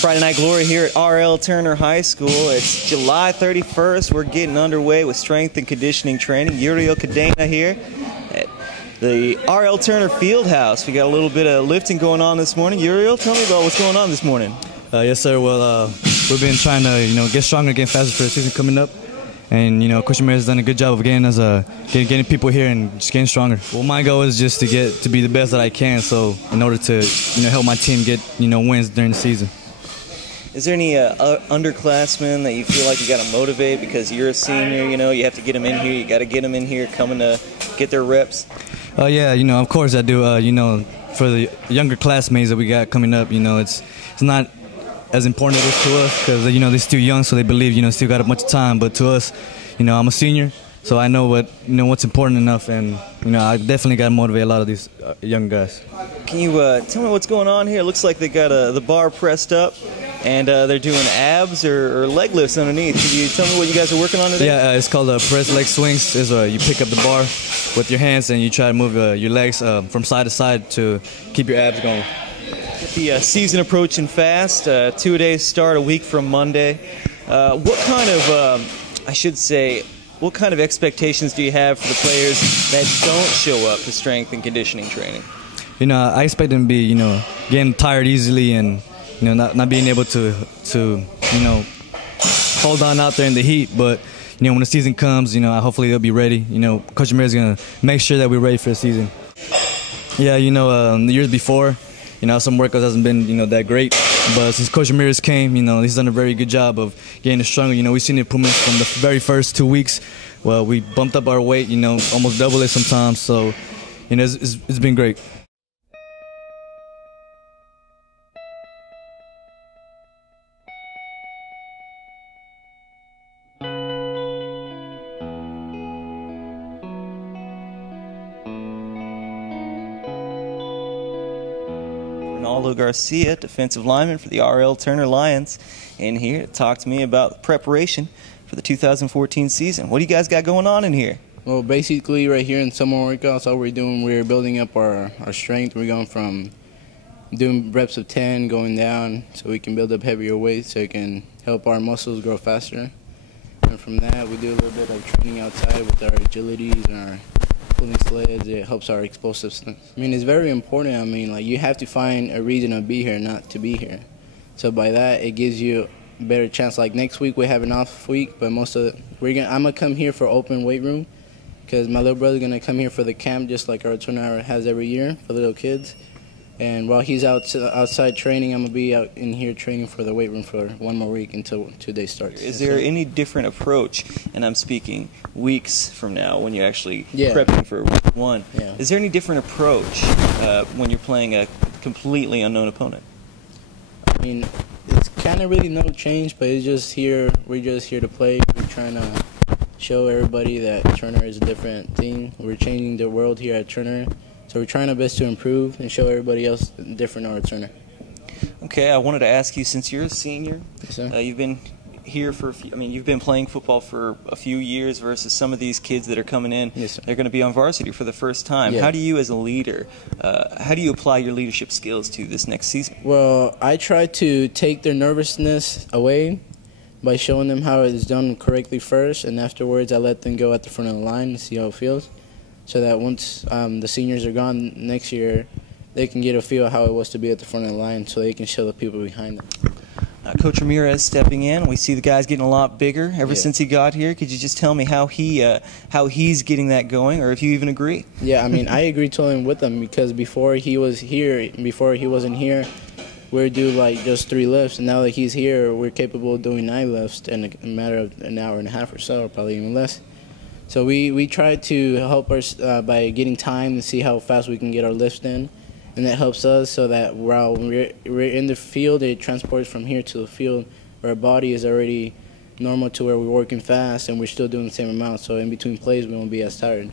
Friday Night Glory here at R.L. Turner High School. It's July 31st. We're getting underway with strength and conditioning training. Uriel Cadena here at the R.L. Turner Fieldhouse. We got a little bit of lifting going on this morning. Uriel, tell me about what's going on this morning. Yes, sir. Well, we've been trying to, get stronger, get faster for the season coming up. And, Coach Ramirez has done a good job of getting us, getting people here and just getting stronger. Well, my goal is just to be the best that I can. So in order to, help my team get, wins during the season. Is there any underclassmen that you feel like you got to motivate because you're a senior? You have to get them in here. You got to get them in here, coming to get their reps. Yeah, of course I do. For the younger classmates that we got coming up, it's not as important as to us because they're still young, so they believe still got a bunch of time. But to us, I'm a senior, so I know what's important enough, and I definitely got to motivate a lot of these young guys. Can you tell me what's going on here? It looks like they got the bar pressed up, and they're doing abs or leg lifts underneath. Can you tell me what you guys are working on today? Yeah, it's called press leg swings. Is you pick up the bar with your hands and you try to move your legs from side to side to keep your abs going. The season approaching fast, 2-day start a week from Monday. What kind of expectations do you have for the players that don't show up to strength and conditioning training? I expect them to be, getting tired easily and, not being able to hold on out there in the heat. But, when the season comes, hopefully they'll be ready. Coach Ramirez is going to make sure that we're ready for the season. Yeah, the years before, some workouts hasn't been, that great. But since Coach Ramirez came, he's done a very good job of getting us stronger. We've seen improvements from the very first 2 weeks. Well, we bumped up our weight, almost double it sometimes. So, it's been great. Ronaldo Garcia, defensive lineman for the R.L. Turner Lions, in here to talk to me about preparation for the 2014 season. What do you guys got going on in here? Well, basically right here in summer workouts, all we're doing, we're building up our strength. We're going from doing reps of 10 going down so we can build up heavier weights so it can help our muscles grow faster. And from that, we do a little bit of training outside with our agilities and our pulling sleds. It helps our explosiveness. It's very important. You have to find a reason to be here, not to be here. So by that, it gives you a better chance. Like next week, we have an off week, but I'm gonna come here for open weight room because my little brother's gonna come here for the camp, just like our turnout has every year for little kids. And while he's outside training, I'm going to be out in here training for the weight room for one more week until 2 days starts. Is there any different approach, and I'm speaking weeks from now when you're actually prepping for week one, is there any different approach when you're playing a completely unknown opponent? It's kind of really no change, but we're just here to play. We're trying to show everybody that Turner is a different thing. We're changing the world here at Turner. So we're trying our best to improve and show everybody else different art Turner. Okay, I wanted to ask you, since you're a senior, yes, sir. You've been here for you've been playing football for a few years versus some of these kids that are coming in. Yes, sir. They're going to be on varsity for the first time. Yeah. How do you, as a leader, how do you apply your leadership skills to this next season? Well, I try to take their nervousness away by showing them how it is done correctly first, and afterwards I let them go at the front of the line and see how it feels. So that once the seniors are gone next year, they can get a feel of how it was to be at the front of the line so they can show the people behind them. Coach Ramirez stepping in. We see the guy's getting a lot bigger ever since he got here. Could you just tell me how he's getting that going, or if you even agree? Yeah, I agree totally with him because before he wasn't here, we would do just 3 lifts, and now that he's here, we're capable of doing 9 lifts in a matter of an hour and a half or so, or probably even less. So we try to help us by getting time to see how fast we can get our lifts in, and that helps us so that while we're in the field, it transports from here to the field where our body is already normal to where we're working fast and we're still doing the same amount. So in between plays, we won't be as tired.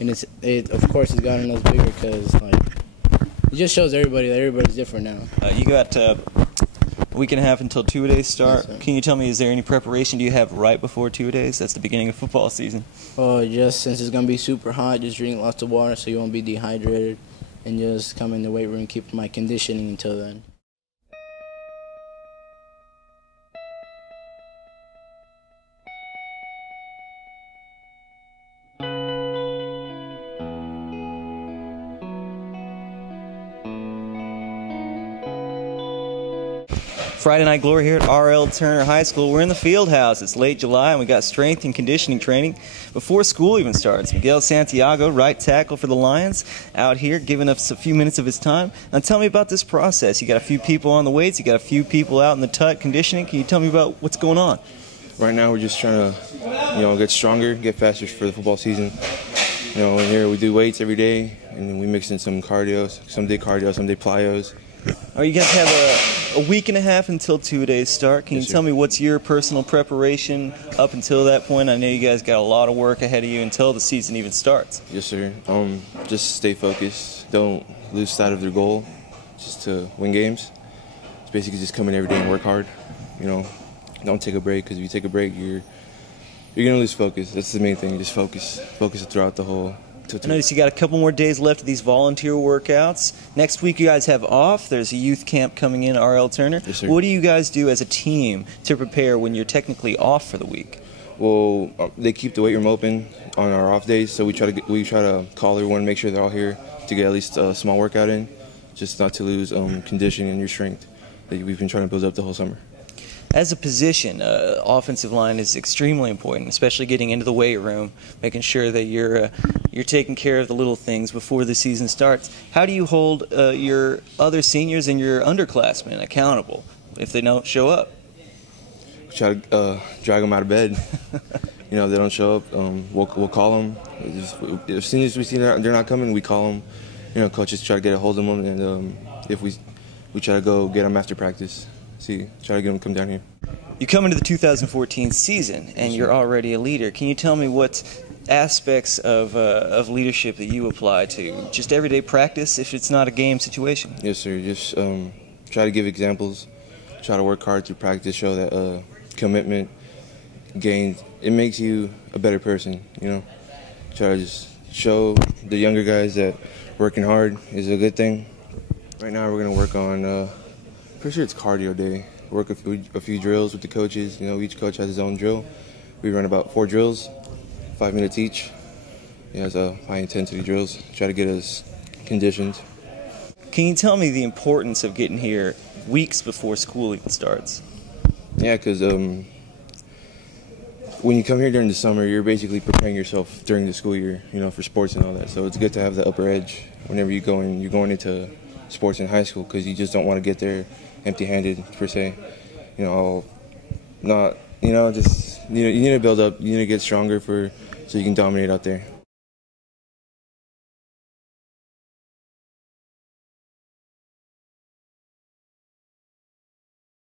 And of course, it's gotten us bigger because it just shows everybody that everybody's different now. You got a week and a half until 2 days start. Yes, can you tell me, is there any preparation do you have right before 2 days? That's the beginning of football season. Oh, just since it's going to be super hot, just drink lots of water so you won't be dehydrated, and just come in the weight room, keep my conditioning until then. Friday Night Glory here at R.L. Turner High School. We're in the field house. It's late July, and we got strength and conditioning training before school even starts. Miguel Santiago, right tackle for the Lions, out here giving us a few minutes of his time. Now tell me about this process. You got a few people on the weights, you got a few people out in the tut conditioning. Can you tell me about what's going on? Right now we're just trying to, get stronger, get faster for the football season. In here we do weights every day, and then we mix in some cardio, some day plyos. You guys have a week and a half until 2 days start. Can you tell me what's your personal preparation up until that point? I know you guys got a lot of work ahead of you until the season even starts. Yes, sir. Just stay focused. Don't lose sight of their goal, just to win games. It's basically just come in every day and work hard. Don't take a break, because if you take a break, you're gonna lose focus. That's the main thing. Just focus throughout the whole. I notice you got a couple more days left of these volunteer workouts. Next week you guys have off. There's a youth camp coming in R.L. Turner. Yes, sir. What do you guys do as a team to prepare when you're technically off for the week? Well, they keep the weight room open on our off days, so we try to call everyone, make sure they're all here to get at least a small workout in, just not to lose condition and your strength that we've been trying to build up the whole summer. As a position, offensive line is extremely important, especially getting into the weight room, making sure that you're taking care of the little things before the season starts. How do you hold your other seniors and your underclassmen accountable if they don't show up? We try to drag them out of bed. If they don't show up, we'll call them. As soon as we see they're not coming, we call them. Coaches try to get a hold of them, and if we try to go get them after practice. Try to get them to come down here. You come into the 2014 season, and you're already a leader. Can you tell me what aspects of leadership that you apply to just everyday practice if it's not a game situation? Yes, sir. Just try to give examples. Try to work hard to practice, show that commitment, gains. It makes you a better person, Try to just show the younger guys that working hard is a good thing. Right now we're going to work on... pretty sure it's cardio day. Work a few drills with the coaches. Each coach has his own drill. We run about 4 drills, 5 minutes each. He has high-intensity drills. Try to get us conditioned. Can you tell me the importance of getting here weeks before school even starts? Yeah, because when you come here during the summer, you're basically preparing yourself during the school year, for sports and all that. So it's good to have the upper edge whenever you're going into sports in high school, because you just don't want to get there empty-handed per se. You need to build up. You need to get stronger so you can dominate out there.